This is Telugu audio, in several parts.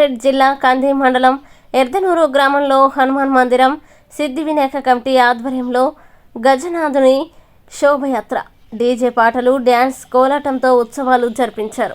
రంగారెడ్డి జిల్లా కంది మండలం ఎర్దనూరు గ్రామంలో హనుమాన్ మందిరం సిద్ధి వినాయక కమిటీ ఆధ్వర్యంలో గజనాథుని శోభయాత్ర. డీజే పాటలు డ్యాన్స్ కోలాటంతో ఉత్సవాలు జరిపించారు.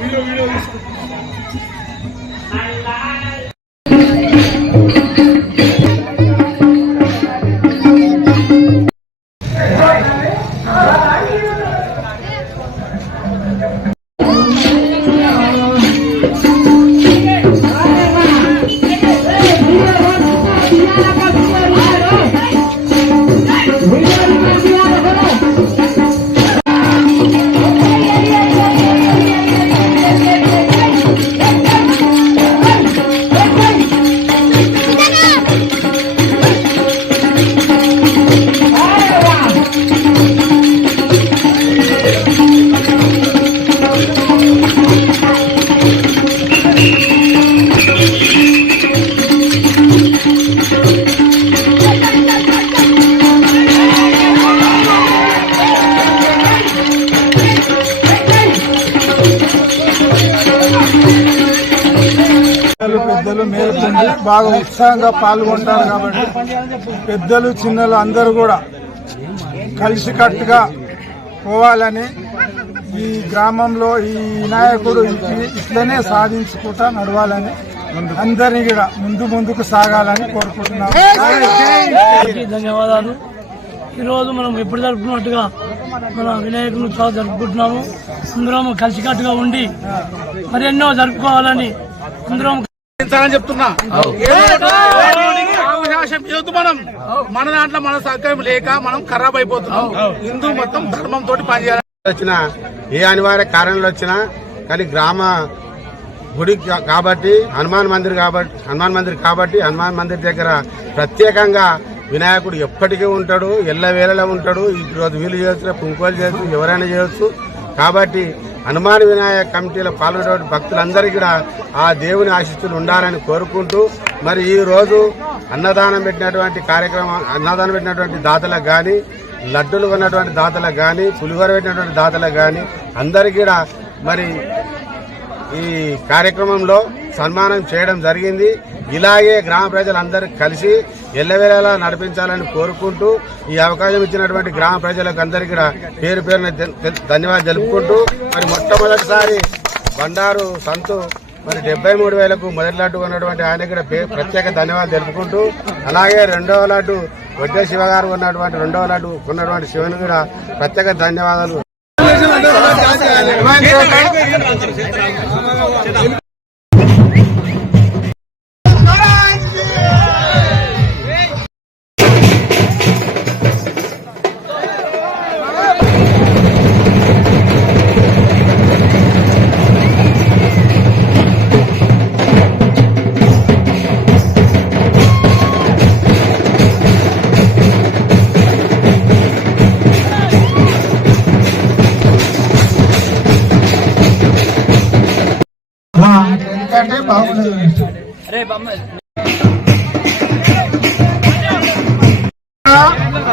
వీడియో వీడియో పిల్లలు మేలుకుండి బాగా ఉత్సాహంగా పాల్గొంటారు కాబట్టి పెద్దలు చిన్నలు అందరూ కూడా కలిసికట్టుగా పోవాలని ఈ గ్రామంలో ఈ వినాయకుడు ఇట్ల- ఇట్లనే సాధించుకుంటా నడవాలని అందరినీ కూడా ముందు ముందుకు సాగాలని కోరుకుంటున్నాం ధన్యవాదాలు. ఈరోజు మనం ఎప్పుడు జరుపుకున్నట్టుగా మన వినాయకుని చాలా జరుపుకుంటున్నాము. అందరం కలిసికట్టుగా ఉండి మరెన్నో జరుపుకోవాలని అందరం అని చెప్తున్నా. ఇవ్వద్దు మనం. మన దాంట్లో మన సౌకర్యం లేక మనం ఖరాబ్ అయిపోతున్నాం. హిందూ మొత్తం ధర్మం తోటి పనిచేయాలి. వచ్చినా ఏ అనివార్య కారణాలు వచ్చినా కానీ గ్రామ గుడి కాబట్టి హనుమాన్ మందిర్ కాబట్టి హనుమాన్ మందిర్ కాబట్టి హనుమాన్ మందిర్ దగ్గర ప్రత్యేకంగా వినాయకుడు ఎప్పటికీ ఉంటాడు ఎల్లవేళలా ఉంటాడు. ఈ రోజు వీలు చేయొచ్చు కుంకుమలు చేయొచ్చు ఎవరైనా చేయొచ్చు. కాబట్టి హనుమాన్ వినాయక కమిటీలో పాల్గొనే భక్తులందరికీ కూడా ఆ దేవుని ఆశిస్తులు ఉండాలని కోరుకుంటూ మరి ఈ రోజు అన్నదానం పెట్టినటువంటి కార్యక్రమం అన్నదానం పెట్టినటువంటి దాతలకు కానీ లడ్డూలు ఉన్నటువంటి దాతలకు కానీ పులిహోర పెట్టినటువంటి దాతలకు కానీ అందరికీ కూడా మరి ఈ కార్యక్రమంలో సన్మానం చేయడం జరిగింది. ఇలాగే గ్రామ ప్రజలందరూ కలిసి ఎల్లవేళలా నడిపించాలని కోరుకుంటూ ఈ అవకాశం ఇచ్చినటువంటి గ్రామ ప్రజలకు అందరికీ కూడా పేరు పేరున ధన్యవాదాలు జరుపుకుంటూ మరి మొట్టమొదటిసారి బండారు సంతు మరి డెబ్బై మూడు వేలకు మొదటి లడ్డు ఉన్నటువంటి ఆయన కూడా ప్రత్యేక ధన్యవాదాలు తెలుపుకుంటూ అలాగే రెండవ లడ్డు వడ్డే శివ గారు ఉన్నటువంటి రెండవ లడ్డు ఉన్నటువంటి శివుని కూడా ప్రత్యేక ధన్యవాదాలు. ఎందుకంటే బాగుండదు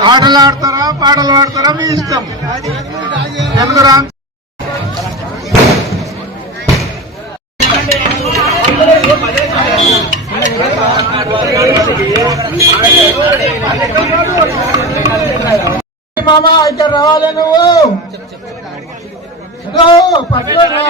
ఆటలు ఆడతారా పాటలు ఆడతారా? మీ ఇష్టం. తెలుగు రామ్ మామ ఇక్కడ రావాలి నువ్వు? నువ్వు పట్టుకోరా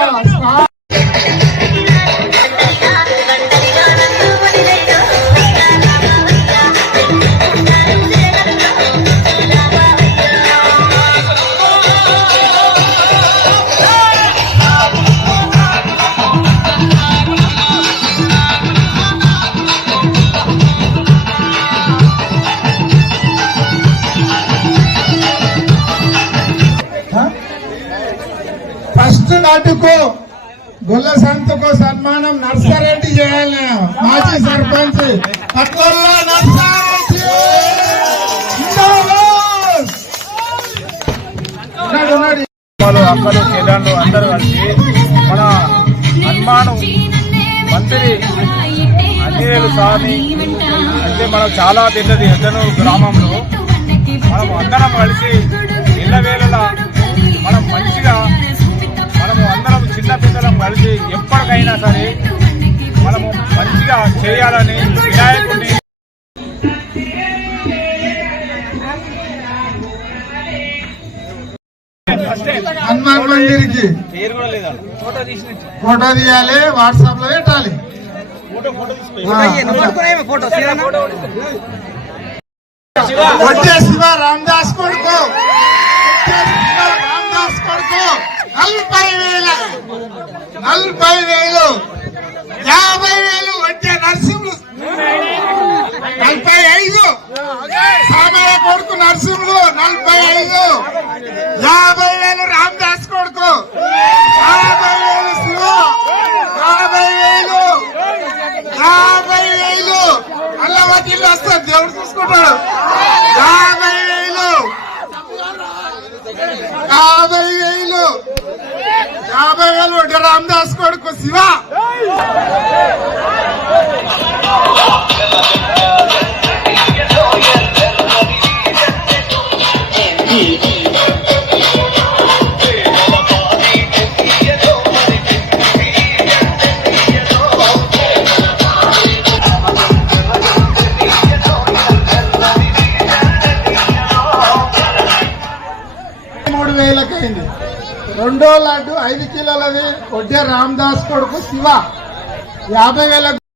సంతకు సన్మానం నర్సారెడ్డి చేయాలి. మాజీ సర్పంచ్ పట్లల్ల నర్సారెడ్డి. అమ్మలు అక్కలు అందరూ కలిసి మన హనుమాను మంత్రి అంజనేయులు స్వామి అంటే మనం చాలా పెద్దది ఎద్దను గ్రామంలో మనం అందరం కలిసి సరే మనము మంచిగా చేయాలని వినాయకుడిని హనుమాన్ మందిర్కి. ఫోటో తీయాలి వాట్సాప్లో పెట్టాలి. వచ్చే శివ రామదాస్ కొడుకు. రామదాస్ కొడుకు. నలభై వేల. నలభై వేలు యాభై వేలు వచ్చే నర్సింహులు నలభై ఐదు సామయ్య కొడుకు నర్సింహులు నలభై ఐదు యాభై వేలు రామదాస్ కొడుకు. యాభై వేలు శివ. యాభై వేలు యాభై వేలు అల్లవతిల్లు వస్తారు దేవుడు చూసుకుంటాడు. యాభై వేలు యాభై వేలు యాభై వేలు ఒకటి రామదాస్ కొడుకు శివ. రెండో లడ్డు ఐదు కిలోలది వడ్డే రామదాస్ కొడుకు శివ. యాభై వేల